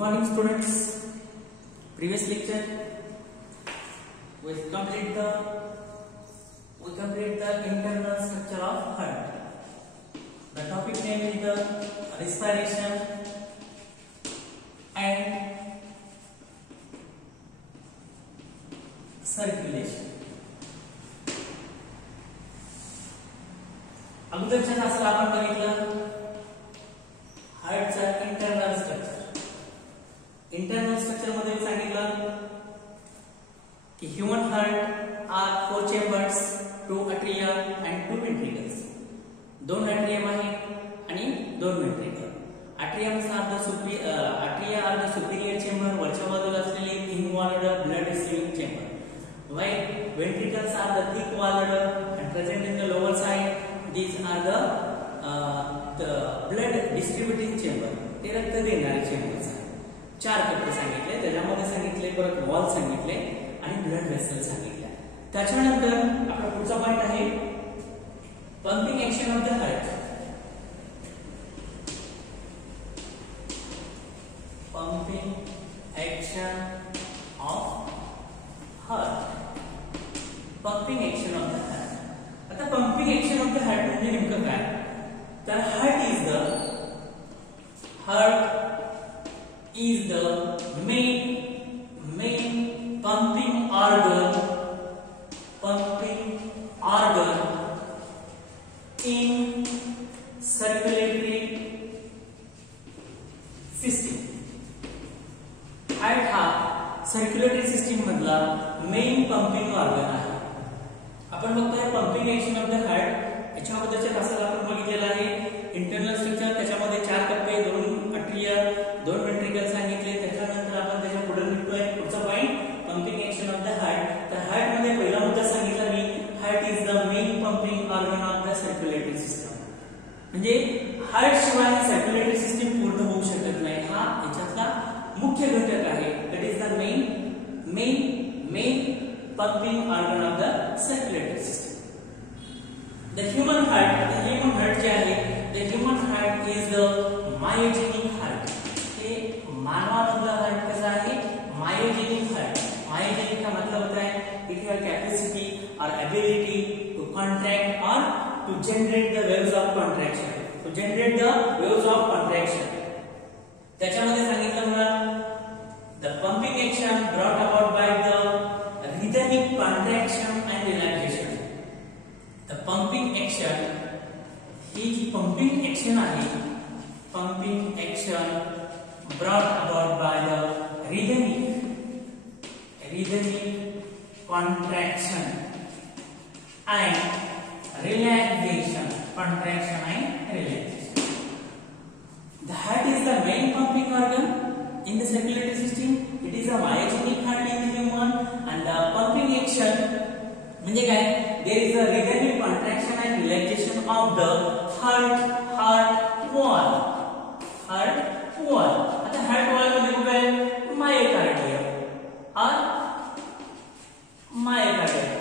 morning, students. Previous lecture we complete the internal structure of heart. The topic name is the respiration and circulation. अगोदरच्या तासाला आपण बघितलं हार्टचा internal structure. Internal structure मध्ये सांगितलं की human heart are 4 chambers, 2 atria and 2 ventricles. 2 atrium आहेत आणि 2 ventricle. Atriums are the superior chamber, वरच्या बाजूला असलेली thin walled blood receiving chamber. While ventricles are the thick walled and present in the lower side. These are the blood distributing chamber. ते रक्त देणारे chambers आहेत. 4 कप्पे सांगितले, त्याच्यामध्ये सांगितले परत वॉल सांगितले आणि ब्लड वेसल सांगितले. त्याच्यानंतर आपला पुढचा पॉइंट आहे pumping action of the heart. Pumping action of heart. Pumping action of the heart. आता pumping action of the heart म्हणजे नेमकं काय? तर heart is the main pumping organ in circulatory system. Heart हा सर्क्युलेटरी सिस्टीम मधला main pumping organ आहे. आपण बघतोय pumping action of the heart. याच्याबद्दलच्या तासाला आपण बघितलेलं आहे इंटरनल स्ट्रक्चर. त्याच्यामध्ये 4 कप्पे, 2 अट्रिया, 2 वेंट्रिकल सांगितले. त्याच्यानंतर आपण त्याच्या पुढे निघतोय पुढचा point pumping action of the heart. तर हार्ट मध्ये पहिला मुद्दा सांगितला मी, heart is the main pumping organ of the circulatory system. म्हणजे हार्ट शिवाय सर्क्युलेटरी सिस्टीम पूर्ण होऊ शकत नाही. हा याच्यातला मुख्य घटक आहे. That is the main pumping organ of the circulatory system. The human heart जे आहे, the human heart is the myogenic heart. हे मानवामधला हार्ट कसा आहे? myogenic heart. myogenic का मतलब होता है it has capacity or ability to contract or to generate the waves of contraction. त्याच्यामध्ये सांगितलं मला the pumping action brought about by the rhythmic contraction and relaxation. The pumping action he ji pumping action आहे, pumping action brought about by the rhythmic contraction and relaxation. The heart is the main pumping organ in the circulatory system. It is a myogenic heart in the human, and the pumping action म्हणजे काय? There is a rhythmic contraction and relaxation of the heart wall. आता heart wall मध्ये कुठे आहे? Myocardium.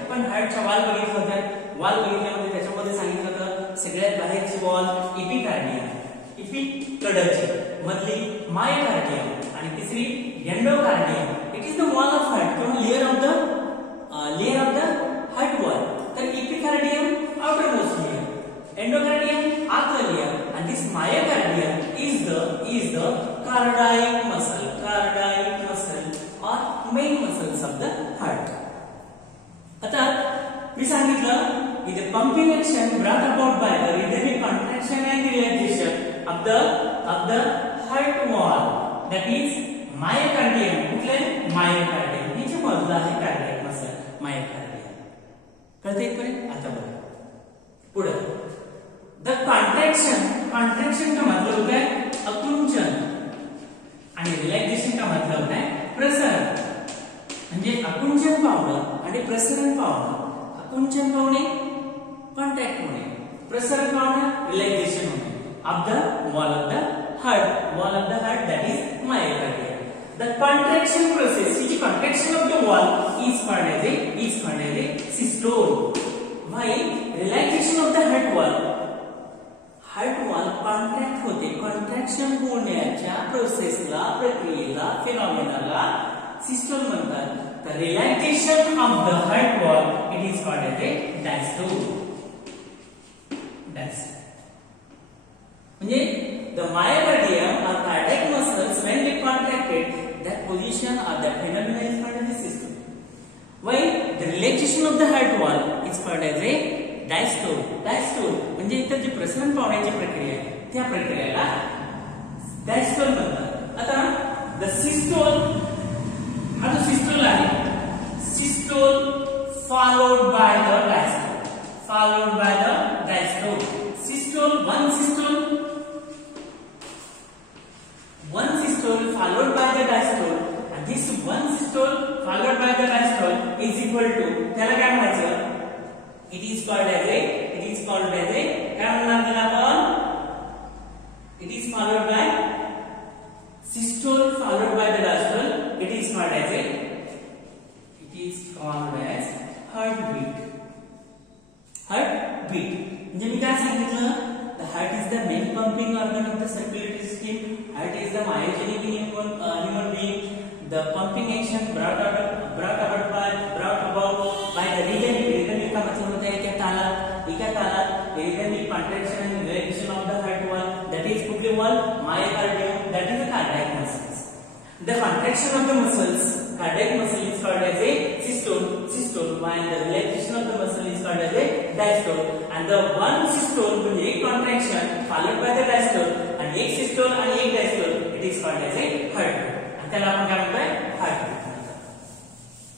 पण हार्टच्या wall बघितल्यामध्ये त्याच्यामध्ये सांगितलं होतं सगळ्यात बाहेरची वॉल एपिकार्डियम, कडची मधली मायोकार्डियम आणि तिसरी endocardium. It is the wall of heart किंवा layer of the heart wall. तर epicardium outermost layer, endocardium आतला layer, and this myocardium is the cardiac muscle or main muscles of the heart. आता मी सांगितलं की the pumping action brought about by the rhythmic contraction and relaxation of the heart wall, that is myocardium. कुठले? myocardium. नीचे मधला आहे cardiac muscle, myocardium. कळते इथपर्यंत? आता बघा पुढे the contraction का मतलब होता है आकुंचन आणि रिलॅक्सेशन का मतलब होता है प्रसरण. म्हणजे आकुंचन पावणं आणि प्रसरण पावणं. आकुंचन पावणे कॉन्ट्रॅक्ट होणे, प्रसरण पावणं रिलॅक्सेशन होणे of the wall of the heart, that is myocardium. The contraction process, which contraction of the wall is called as a systole, while relaxation of the heart wall contract contraction होण्याच्या प्रोसेसला, प्रक्रियेला, फिनॉमिनाला systole म्हणतात. The relaxation of the heart wall, it is called as a diastole. म्हणजे the myocardium or cardiac muscles when they contracted, that position or that phenomena is called as a systole. While the relaxation of the heart wall is called as a diastole. Diastole म्हणजे इतर जी प्रसरण पावण्याची प्रक्रिया आहे त्या प्रक्रियेला diastole म्हणतात. आता the systole, हा जो systole आहे, systole followed by the diastole, followed by the diastole. Systole, one systole followed by the diastole, and this one systole followed by the diastole is equal to, त्याला काय म्हणायचं, it is called as a काय म्हणणार त्याला आपण, it is followed by systole followed by the diastole, it is called as heartbeat. म्हणजे मी काय सांगितलं, the heart is the main pumping organ of the circulatory system. Heart is the myogenic in human being. The pumping action brought about by the rhythm का मतलब होता है क्या ताला, rhythmic contraction and relaxation of the heart wall, that is कुठले wall, myocardium, that is the cardiac muscles. The contraction of the muscles, cardiac muscle is called as a systole, while the relaxation of the muscle is called as a diastole. And the one systole म्हणजे एक contraction followed by the diastole, आणि एक systole आणि एक diastole, it is called as a heartbeat. आणि त्याला आपण काय म्हणतोय, heartbeat म्हणतात.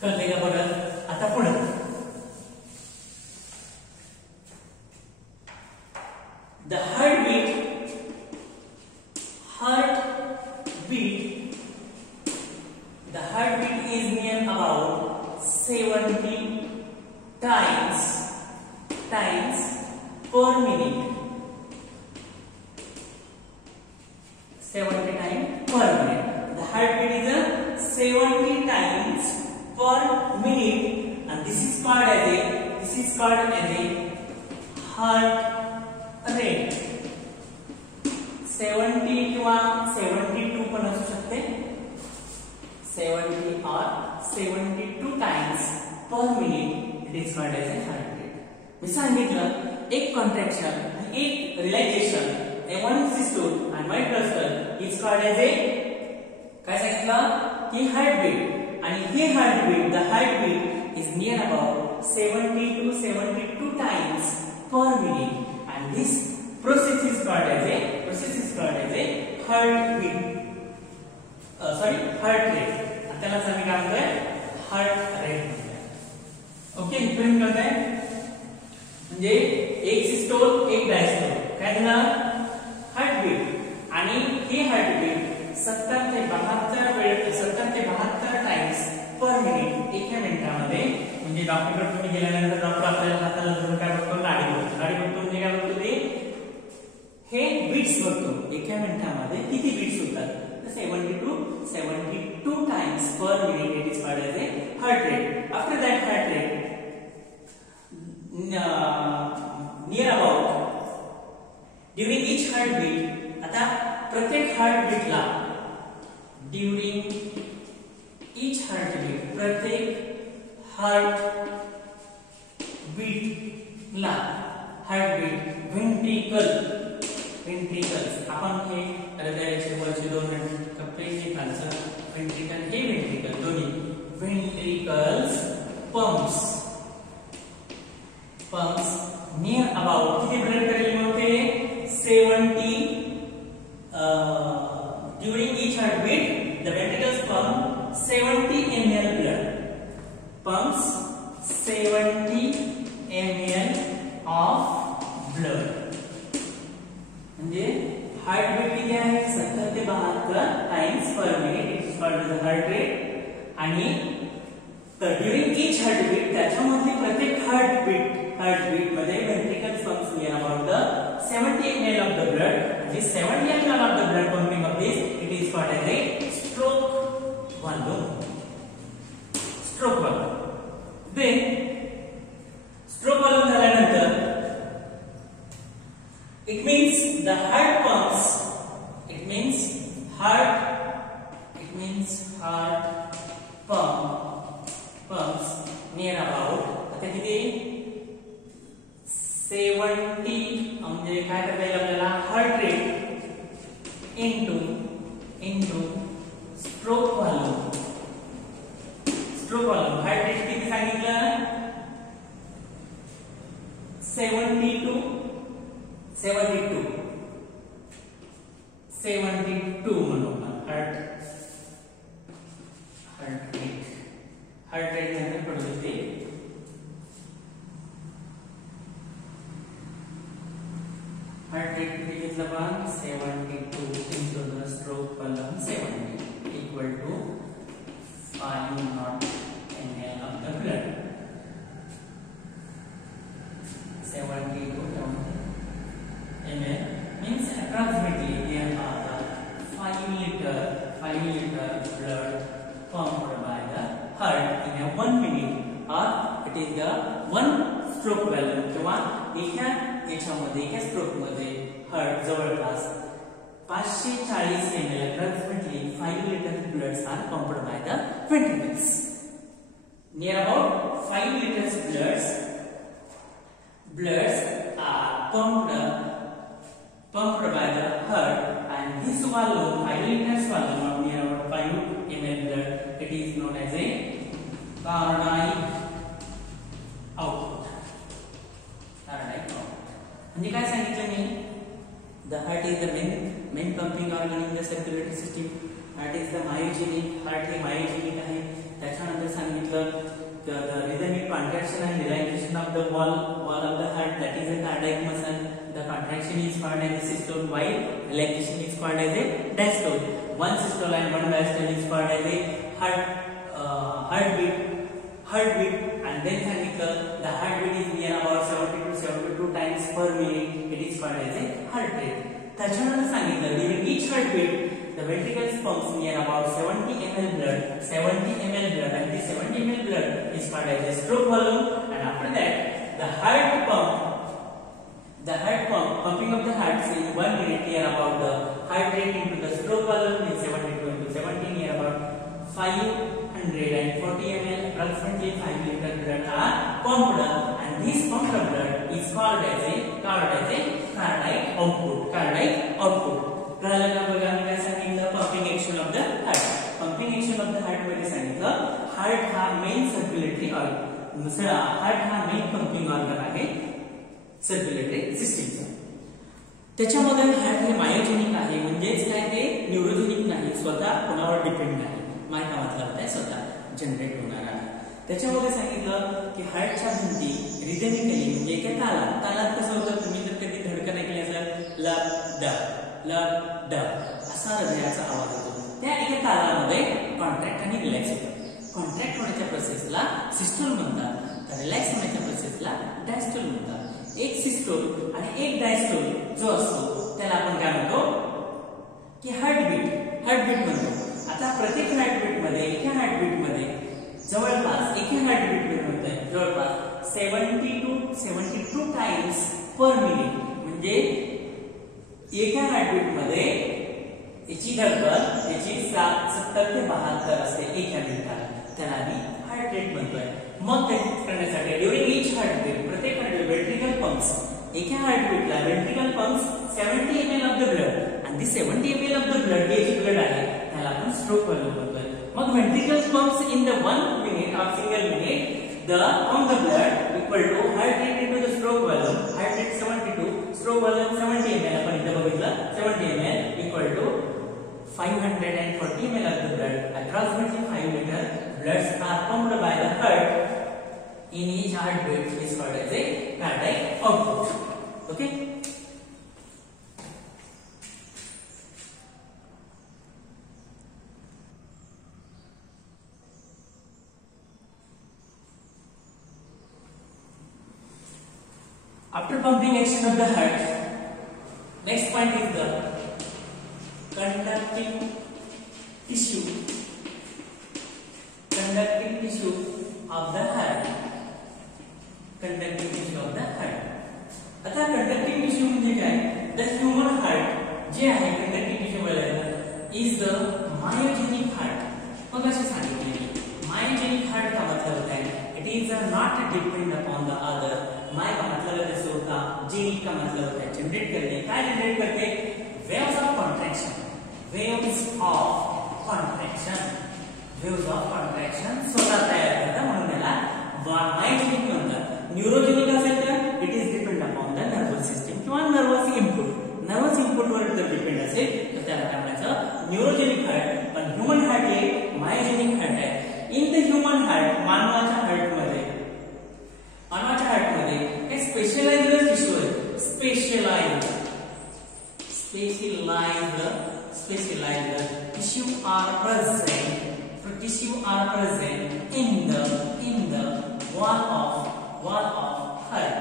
कळले का बघा. आता पुढे the heartbeat is near about 70 times per minute. 70 times per minute. The heartbeat is 70 times per minute, and this is called as a heart rate. 70 किंवा 72 पण असू शकते. 70 or 72 times per minute, it is called as a heart rate. मी सांगितलं एक contraction आणि एक relaxation, one systole and one diastole is called as a, काय सांगितलं की heartbeat. आणि हे heartbeat, the heartbeat is near about 70 to 72 times per minute, and this process is called as a heartbeat. heart rate. त्याला आम्ही काय म्हणतोय, heart rate. Okay, इथपर्यंत कळतंय. म्हणजे एक सिस्टोल एक डायस्टोल, काय झालं, हार्टबीट. आणि हे हार्टबीट 70 ते 72 टाइम्स पर मिनिट, एका मिनिटामध्ये. म्हणजे डॉक्टरकडे तुम्ही गेल्यानंतर डॉक्टर आपल्याला हाताला धरून काय बघतो, गाडी बघतो म्हणजे काय बघतो, ते हे बीट्स बघतो. एका मिनिटामध्ये किती बीट्स होतात. 72 times per minute, it is called as a heart rate. After that heart rate, near about during each heartbeat, आता प्रत्येक हार्टबीटला, during each heartbeat, प्रत्येक हार्टबीटला, हार्टबीट ventricles, आपण हे हृदयाचे वरचे दोन कप्पे, हे खालचं ventricle, हे ventricle दोन्ही ventricles pumps near about किती ब्लड करेल होते, 70 during each heartbeat the ventricles pump 70 ml blood, pumps 70 ml of blood. म्हणजे हार्टबीट किती आहे, 70 ते 72 times per minute, it is called the heart rate. आणि ड्यूरिंग ईच हार्टबीट, त्याच्यामध्ये प्रत्येक हार्टबीट मध्ये ventricles pumps near about the 70 ml of the blood. This 70 ml of the blood pumping of this, it is called as a stroke valve. Then stroke valve झाल्यानंतर, it means the heart pumps इथे किती 70 म्हणजे काय करता येईल आपल्याला heart rate into stroke volume. Stroke volume heart rate किती सांगितलं 72 म्हणून हार्ट रेट नंतर पडतो ते हार्ट रेट किती घेतलं आपण 72 into the stroke volume 70 equal to 5 not ml of the blood. 72 ml means approximately there are 5 liter blood pumped by the heart in a 1 minute, or it is the one stroke volume किंवा एका याच्यामध्ये एका stroke मध्ये heart जवळपास 540 ml approximately 5 liter bloods are pumped by the ventricles. Near about 5 liters bloods are pumped by the heart, and this volume 5 liters volume of near about 5 ml blood, it is known as a cardiac output. म्हणजे काय सांगितलं मी the heart is the main pumping organ in the circulatory system. heart is the myogenic, heart hey myogenic आहे. त्याच्यानंतर सांगितलं the rhythmic contraction and relaxation of the wall of the heart, that is a cardiac muscle. The contraction is called as a systole while relaxation is called as a diastole. One systole and one diastole is called as a heartbeat. And then सांगितलं the heartbeat is near about 70 to 72 times per minute, it is called as a heart rate. त्याच्यानंतर सांगितलं during each heartbeat the ventricles pumps near about 70 ml blood, and this 70 ml blood is called as a stroke volume. And after that the heart pumping of the heart in 1 minute near about the heart rate into the stroke volume is 72 into 70 near about 540 ml, approximately 5 liter blood are pumped, and this pumped blood is called as a cardiac output. कळलं का बघा मी काय सांगितलं pumping action of the heart मध्ये सांगितलं heart हा main circulatory organ, heart हा main pumping organ आहे सर्क्युलेटरी सिस्टीमचा. त्याच्यामध्ये हार्ट हे मायोजेनिक आहे, म्हणजेच काय ते न्यूरोजेनिक नाही, स्वतः कोणावर डिपेंड नाही, माझ्या मतलब आहे स्वतः जनरेट होणार आहे. त्याच्यामध्ये सांगितलं की हार्टच्या भिंती रिदमिकली म्हणजे एका तालात कसं होतं, तुम्ही जर कधी धडकन ऐकली असेल लब डब असा हृदयाचा आवाज होतो, त्या एका तालामध्ये कॉन्ट्रॅक्ट आणि रिलॅक्स होतं. कॉन्ट्रॅक्ट होण्याच्या प्रोसेसला सिस्टोल म्हणतात, तर रिलॅक्स होण्याच्या प्रोसेसला डायस्टोल म्हणतात. एक सिस्टोल आणि एक डायस्टोल जो असतो त्याला आपण काय म्हणतो की हार्टबीट म्हणतो. आता प्रत्येक एका हार्टबीट मध्ये जवळपास 70 to 72 टाइम्स पर मिनिट, म्हणजे एका हार्टबीट मध्ये याची धडकन याची 70 ते 72 असते एका मिनिटाला, त्याला आम्ही हार्ट रेट म्हणतोय. मग ते करण्यासाठी ड्युरिंग इच हार्टबीट प्रत्येक हार्टबीट वेंट्रिकल पंप्स, एका हार्टबीटला ventricle pumps 70 ml of the blood, आणि 70 ml ऑफ द ब्लड हे जे ब्लड आहे त्याला आपण स्ट्रोक व्हॉल्यूम म्हणतोय. मग ventricle pumps in the 1 minute or single minute the pump the blood equal to heart rate into the stroke volume, heart rate 72, stroke volume 70 ml, आपण इथे बघितलं 70 ml equal to 540 ml of the blood, approximately 5 liter bloods are pumped by the heart in each heartbeat, is called as a cardiac output. Okay. After pumping action of the heart, next point is the conducting tissue of the heart. आता conducting tissue म्हणजे काय, the human heart जे आहे conducting tissue मध्ये is the myogenic heart. मग असे सांगितले myogenic heart का मतलब होता है, it is these are not depend upon the other. My का मतलब है होता, जेनिक का मतलब होता है जनरेट करने. क्या जनरेट करते? Waves of contraction. Waves of contraction. Waves of contraction स्वतः तयार करतात म्हणून त्याला मायोजेनिक म्हणतात. न्यूरोजेनिक असेल तर it is depend upon the nervous system किंवा नर्वस इनपुट. नर्वस इनपुट वर जर डिपेंड असेल तर त्याला काय म्हणायचं? Neurogenic heart. पण ह्यूमन हार्ट हे मायोजेनिक हार्ट आहे. इन द ह्यूमन हार्ट, मानवाच्या हार्टमध्ये एक स्पेशलाइज्ड टिश्यू आहे. Specialized tissue are present. Tissue are present in the wall of heart.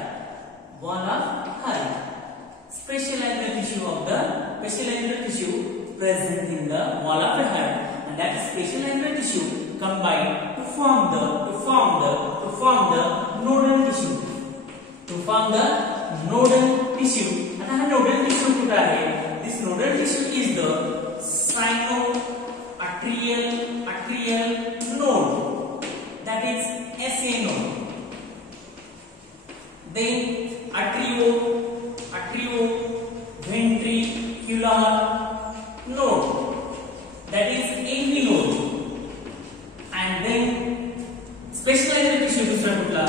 Specialized tissue present in the wall of the heart, and that specialized tissue combine to form the nodal tissue. आता हा nodal tissue कुठे आहे? This nodal tissue is the atrial node, that is SA node. Then atrioventricular node, that is AV node. And then specialized tissue दूसरा कुठला?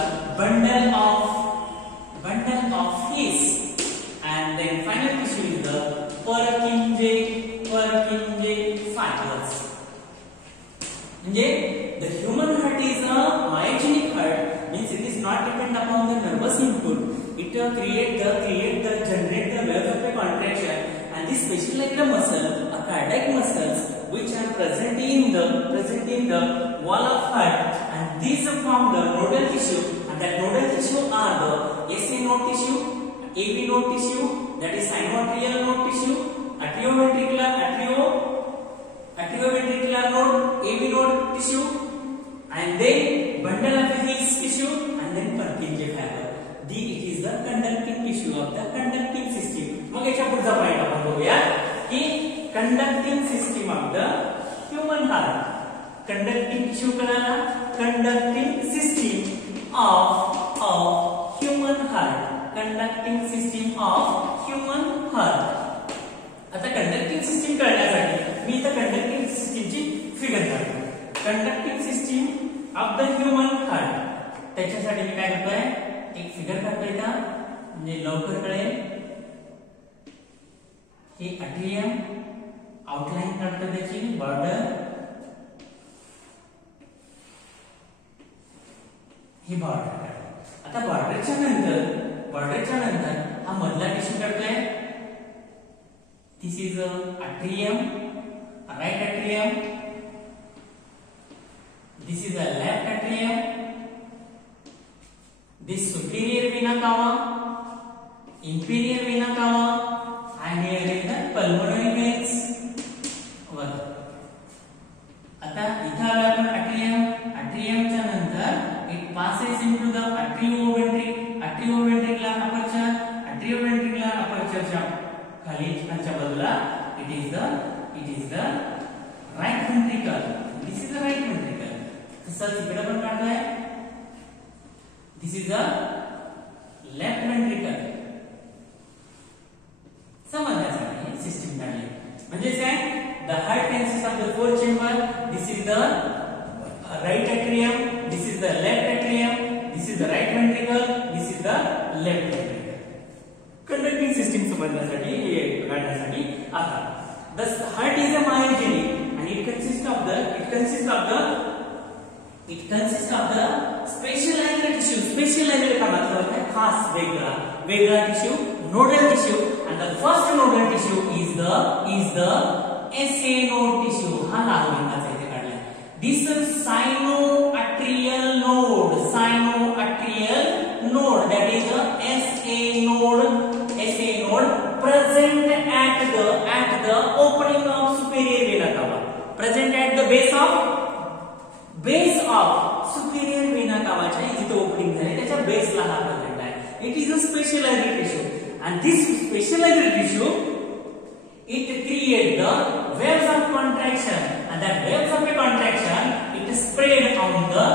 bundle of His. And then final tissue is the Purkinje fibers. The human heart is a myogenic heart, means it is not depend upon the nervous input. It generate the waves of the contraction, and this specialized muscle, a cardiac muscles, which are present in the wall of heart, and these form the nodal tissue, and that nodal tissue are the SA node tissue, AV node tissue, that is sinoatrial node tissue, atrioventricular node, AV node tissue, and then bundle of His tissue, and then Purkinje fiber. It is the conducting tissue of the conducting system. मग याच्या पुढचा point आपण बघूया की conducting system of the human heart. Conducting tissue कळाला? Conducting system of human heart. Conducting system of human heart. आता conducting system कळण्यासाठी मी इथं conducting सिस्टीमची figure काढतो. Conducting system of the human heart, त्याच्यासाठी मी काय करतोय? एक फिगर काढतोय का म्हणजे लवकर कळेल. हे अट्रियम आउटलाइन काढतो, त्याची बॉर्डर, ही बॉर्डर. आता बॉर्डरच्या नंतर हा मधला टिश्यू काढतोय. This is a atrium, a right atrium. This is a left atrium. This superior vena cava, inferior vena cava, and here is the pulmonary veins. आता इथं आलो आपण atriumच्या नंतर it passes into the atrioventricular aperture खालच्या बाजूला it is the right ventricle. This is the right ventricle. तसंच इकडे पण काढलाय. This is the left ventricle. समजण्यासाठी सिस्टीम काढली म्हणजे काय? The heart consists of the four chamber. This is the right atrium. This is the left atrium. This is the right ventricle. This is the left ventricle. Conducting system समजण्यासाठी काढण्यासाठी आता the heart is a myogenic and it consists of the specialized tissue. Specialized का मतलब है खास वेगळा tissue, nodal tissue, and the first nodal tissue is the SA node tissue. हा लाल रंगाचा इथे काढला. This sinoatrial node, that is the SA node present at the opening of superior vena cava. Present at the base of superior vena cava च्या इथे opening झाले, त्याच्या बेसला हा present आहे. It is a specialized tissue, and this specialized tissue it create the waves of contraction, and that waves of contraction it spread on the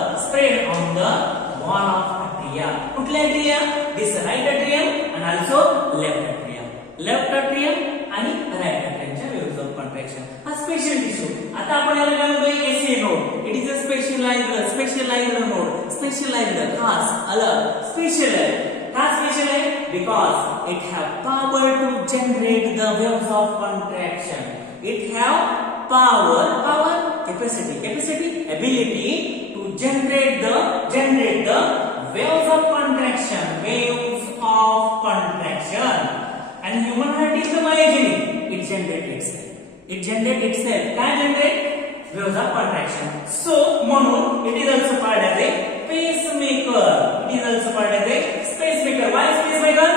wall of atria. कुठल्या atria? This right atrium and also left atrium. Left atrium आणि right atriumच्या waves of contraction. हा special tissue. आता आपण याला काय म्हणतोय? SA node. It is a specialized node. Specialized, खास, अलग, special है. का special है? Because it have power to generate the waves of contraction. It have power, capacity, ability to generate the waves of contraction, and human heart is the myogenic. It generates itself. Can generate waves of contraction. So म्हणून it is also called as a pacemaker. Why pacemaker?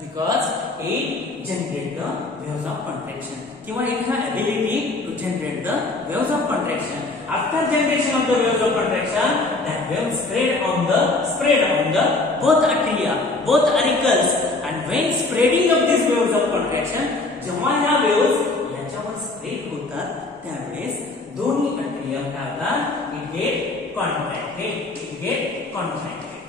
Because it generates the waves of contraction. It has ability to generate the waves of contraction. After generation of the waves of contraction, that wave spread on the both atria, both auricles, and when spreading of these waves of contraction, जेव्हा ह्या waves याच्यावर spread होतात त्यावेळेस दोन्ही अट्रिया काय होतात? It get contracted.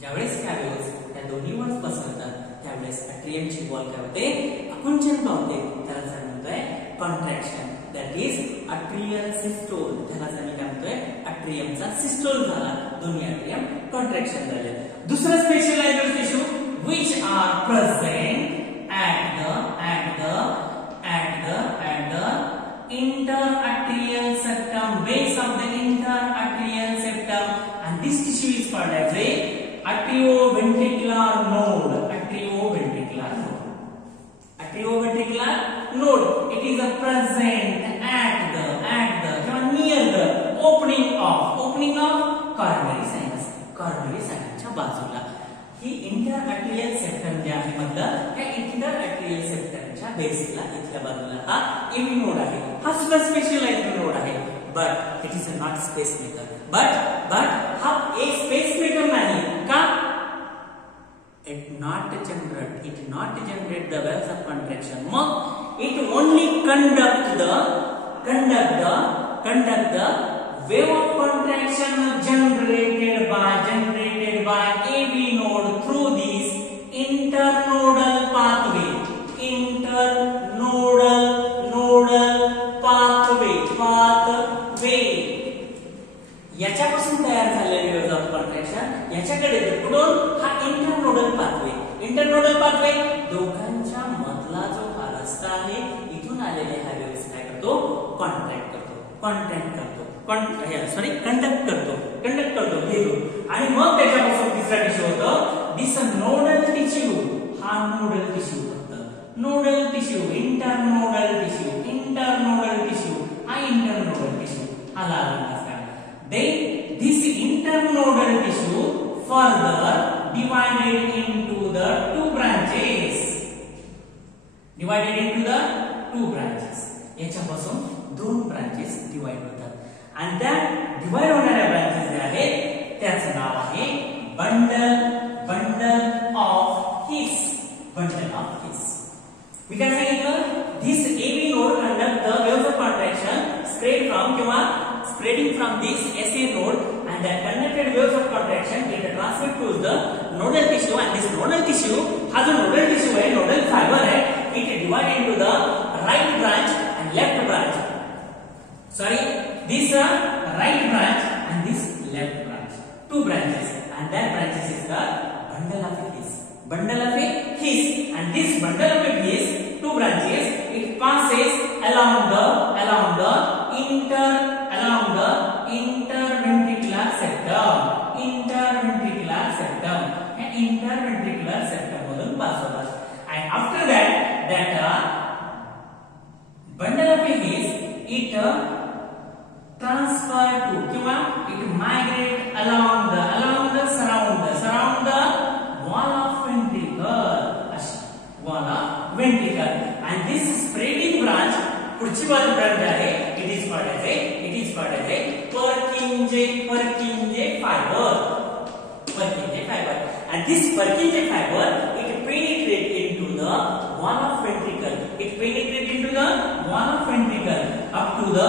ज्यावेळेस त्या waves त्या दोन्हीवर पसरतात त्यावेळेस अट्रियमची वॉल काय होते? आकुंचन पावते. त्याला काय म्हणतोय? Contraction. That is atrial systole. त्याला आम्ही काय म्हणतोय? अट्रियमचा सिस्टोल झाला. दोन्ही अट्रियम कॉन्ट्रॅक्शन झाले. दुसरा specialized tissue which are present at the interatrial septum, base of the interatrial septum, and this tissue is called as a atrioventricular node. Atrioventricular node. It is a present at the near the opening of coronary sinus. च्या बाजूला ही इंटरअट्रियल septum जे आहे म्हटलं त्या इंटरअट्रियल सेप्टमच्या बेसला इथल्या बाजूला हा AV node आहे. हा सुद्धा स्पेशलाइज्ड नोड आहे. But it is not pacemaker. But हा एक स्पेसमेकर नाही. का? It not generate the waves of contraction. It only conduct the wave of contraction generated by AV node through this internodal pathway. याच्यापासून तयार झालेले वेव्स ऑफ कॉन्ट्रॅक्शन याच्याकडे पुढून हा इंटरनोडल पाथवे दोघांच्या मधला जो हा रस्ता आहे इथून आलेले हा वेव्स काय करतो? कंडक्ट करतो घेतो. आणि मग त्याच्यापासून तिसरा टिश्यू होतो दिस नोडल टिश्यू. हा नोडल टिश्यू फक्त इंटरनोडल टिश्यू हा इंटरनोडल टिश्यू हा लाल रंगाचा. Then this internodal tissue further divided into the two branches. याच्यापासून दोन ब्रांचेस डिवाइड होतात. आणि त्या डिवाइड होणाऱ्या ब्रांचेस जे आहेत त्याचं नाव आहे बंडल ऑफ हिस. मी काय सांगितलं? This AV node conduct the waves of contraction spreading from this SA node, and that conducted waves of contraction get transferred to the nodal tissue, and this nodal tissue has a nodal tissue है, nodal fiber है. It divided into the right branch and left branch. This right branch and this left branch. Two branches, and that branches is the bundle of His. And this bundle of His, two branches, it passes along the interventricular septum. Interventricular septum मधून पास होतात. And after that bundle of His, it transfer to it migrate along the surround the wall of ventricle. And this spreading branch पुढची बाजू branch आहे. It is called as a Purkinje fiber. And this Purkinje fiber, it penetrate into the wall of ventricle. Up to the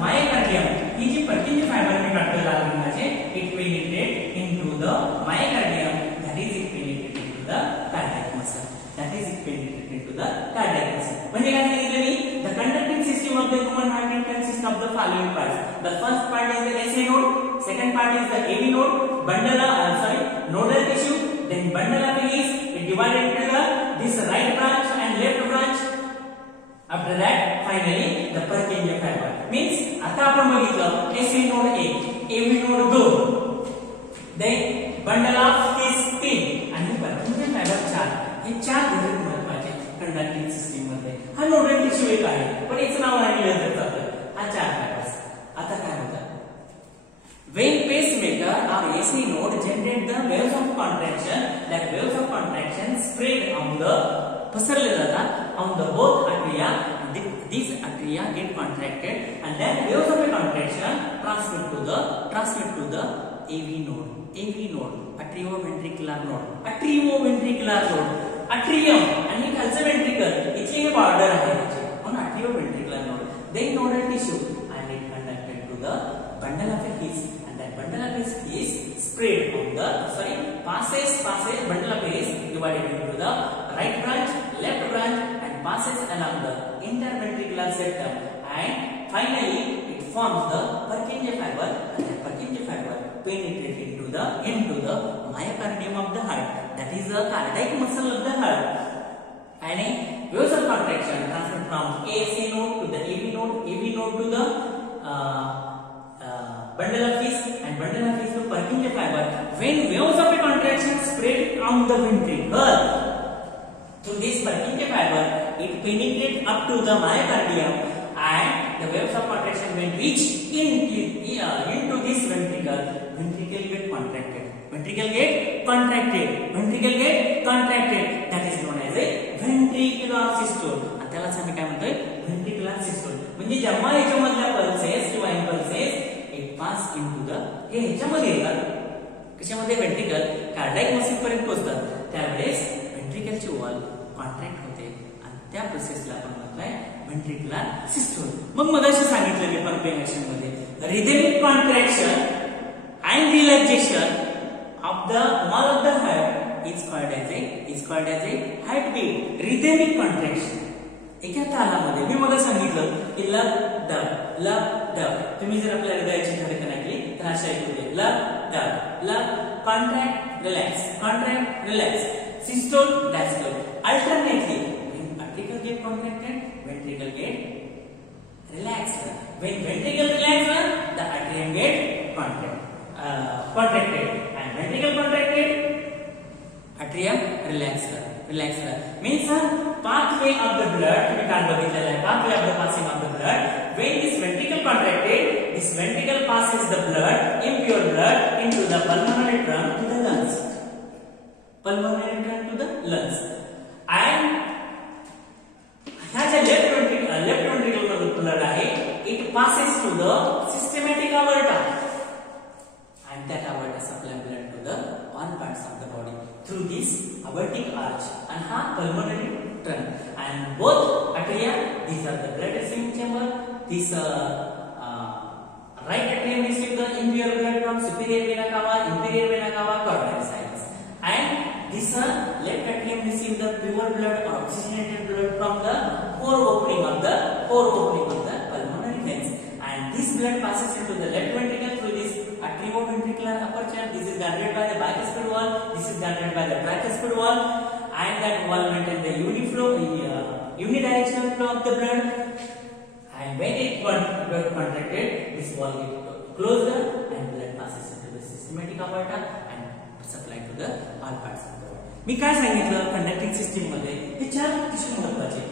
myocardium. ही जी Purkinje fibre मी काढतोय लाल रंगाचे, it penetrate into the myocardium, that is it penetrate into the cardiac muscle, that is it penetrate into the cardiac muscle. म्हणजे काय सांगितलं मी, the conducting system of the human heart consists of the following parts. The first part is the SA node, second part is the AV node, nodal tissue, then bundle of leaves, it divided into this right branch and left branch. After that, finally, the Purkinje fiber. Means, आता आपण बघितलं SA node 1, AV node 2, then bundle of his 3 आणि Purkinje fiber 4. हे 4 घटक महत्त्वाचे conducting system मध्ये. हा nodal tissue एक आहे, पण याचं नाव नाही लिहिलं जातं. हा 4 fibers. आता काय होतं? When pacemaker or AC node generate the waves of contraction, that waves of contraction spread on the पसरले जातात on the both atria. These atria get contracted and then waves of contraction transmit to the AV node. AV node, atrioventricular node. Atrioventricular node. Atrium आणि खालचं ventricle इथे हे border आहे त्याची. म्हणून atrioventricular node. Then nodal tissue and it conducted to the bundle of his, and that bundle of his is spread on the passes bundle of his divided into the right branch, left branch, and passes along the interventricular septum, and finally it forms the Purkinje fiber, and the Purkinje fiber penetrates into the myocardium of the heart, that is the cardiac muscle of the heart. And waves of contraction transfer from AC node to the AV node to the bundle of his, and bundle of his to Purkinje fiber. When waves of contraction spread from the ventricle through this Purkinje fiber, it penetrates up to the myocardium, and the waves of contraction when reach into this ventricle get contracted. Ventricle get contracted. That is known as a ventricular systole. आणि त्यालाच आम्ही काय म्हणतोय, ventricular systole. म्हणजे जेव्हा याच्यामधल्या pulses किंवा impulses it pass into the, हे ह्याच्यामध्ये येतात, कशामध्ये, वेंट्रिकल कार्डियाक मसल पर्यंत पोहोचतात, त्यावेळेस वेंट्रिकलची वॉल कॉन्ट्रॅक्ट होते आणि त्या प्रोसेसला आपण म्हणतोय ventricular systole. मग मगाशी सांगितलं मी पंपिंग ऍक्शन मध्ये, rhythmic contraction and relaxation of the wall of the heart is called as a heartbeat. Rhythmic contraction एका तालामध्ये, मी मग सांगितलं की लब डब. तुम्ही जर आपल्या हृदयाची धडकन ऐकली तर अशा ऐकू दे, lub dub, contract relax, systole diastole. Alternately ventricle get contracted, ventricle get relaxed. When ventricle relaxed, the atrium get contracted, and ventricle contracted, atrium relaxed. Means pathway of the blood, तुम्ही काल बघितलेला आहे, pathway of the passing of the blood. When this ventricle contracted, this ventricle passes the blood, impure blood, into the pulmonary trunk to the lungs. And ह्या ज्या left ventricle मध्ये blood आहे, it passes to the systematic aorta, and that aorta supply blood to the all parts of the body through this aortic arch and pulmonary trunk. And both atria, these are the blood receiving chamber. This right atrium receives the impure blood from superior vena cava, inferior vena cava, coronary sides, and this left atrium receives the pure blood or oxygenated blood from the pore opening of the pulmonary veins, and this blood passes into the left ventricle through this atrioventricular aperture. This is guarded by the bicuspid wall, this is guarded by the tricuspid wall, and that wall maintains the unidirectional flow of the blood. And when it got contracted, this wall gets closed and blood passes into the systematic aorta and supplied to the all parts of the body. मी काय सांगितलं, conducting system मध्ये हे 4 tissue महत्वाचे,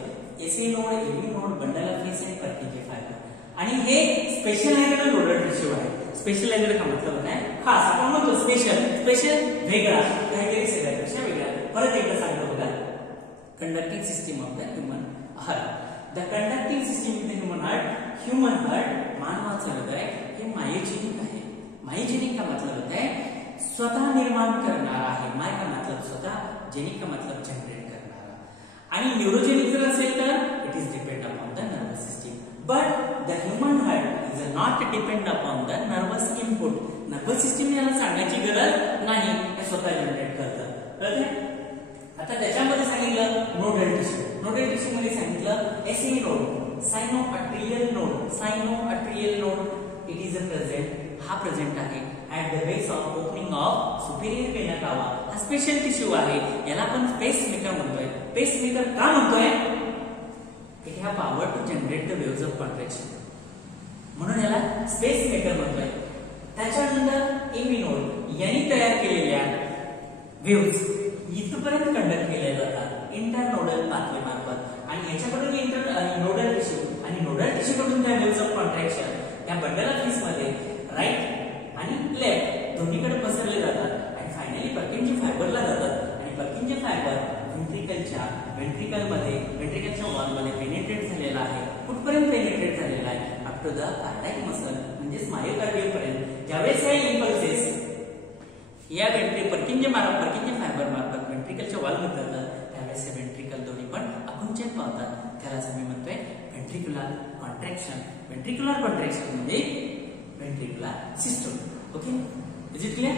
AC node, एव्ही node, bundle of leaves आणि पर्किंजे fibre. आणि हे specialised nodal tissue आहे. Specialised का मतलब होता है खास. आपण म्हणतो स्पेशल वेगळा, काहीतरी सगळ्यापेक्षा वेगळा. परत एकदा सांगतो बघा, conducting system of the human heart. The conducting system of the human heart, मानवाचं हृदय हे मायोजेनिक आहे. मायोजेनिक का मतलब होता है स्वतः निर्माण करणारा आहे. माय का मतलब स्वतः, जेनिक का मतलब जनरेट करणारा. आणि न्यूरोजेनिक जर असेल तर it is depend upon the nervous system. But the human heart is not depend upon the nervous input. Nervous system याला सांगायची गरज नाही, हे स्वतः जनरेट करतं. कळतंय? आता त्याच्यामध्ये सांगितलं नोडल टिश्यू. नोडल टिश्यू मध्ये सांगितलं SA node, sinoarterial node. Sinoarterial node it is a present, हा प्रेझेंट आहे at the base of opening of superior vena cava. हा स्पेशल टिश्यू आहे, याला आपण पेस मेकर म्हणतोय. पेस मेकर का म्हणतोय? It have power to generate the waves of contraction, म्हणून याला स्पेस मेकर म्हणतोय. त्याच्यानंतर एमी नोड, यांनी तयार केलेल्या वेव्हज इथपर्यंत कंडक्ट केल्या जातात इंटरनोडल पाथवे मार्फत, आणि याच्याकडून नोडल टिश्यू आणि नोडल टिश्यू कडून त्या वेव्हज ऑफ कॉन्ट्रॅक्शन त्या बंडल ऑफ पीस मध्ये राईट आणि लेफ्ट दोन्हीकडे पसरले जातात आणि फायनली पर्किंजी फायबरला जातात. आणि पर्किंजी फायबर वेंट्रिकलच्या वॉलमध्ये पेनिट्रेट झालेला आहे. कुठपर्यंत पेनिट्रेट झालेला आहे? Up to the cardiac muscle म्हणजे मायोकार्डियम पर्यंत. ज्यावेळेस हे इम्पल्सेस या पर्किंजी फायबर मार्फत वेंट्रिकलच्या वॉलमध्ये जातात, त्यावेळेस हे वेंट्रिकल दोन्ही पण आकुंचन पावतात. त्यालाच आम्ही म्हणतोय वेंट्रिक्युलर कॉन्ट्रॅक्शन. वेंट्रिक्युलर कॉन्ट्रॅक्शन म्हणजे ventricular system. Okay, is it clear?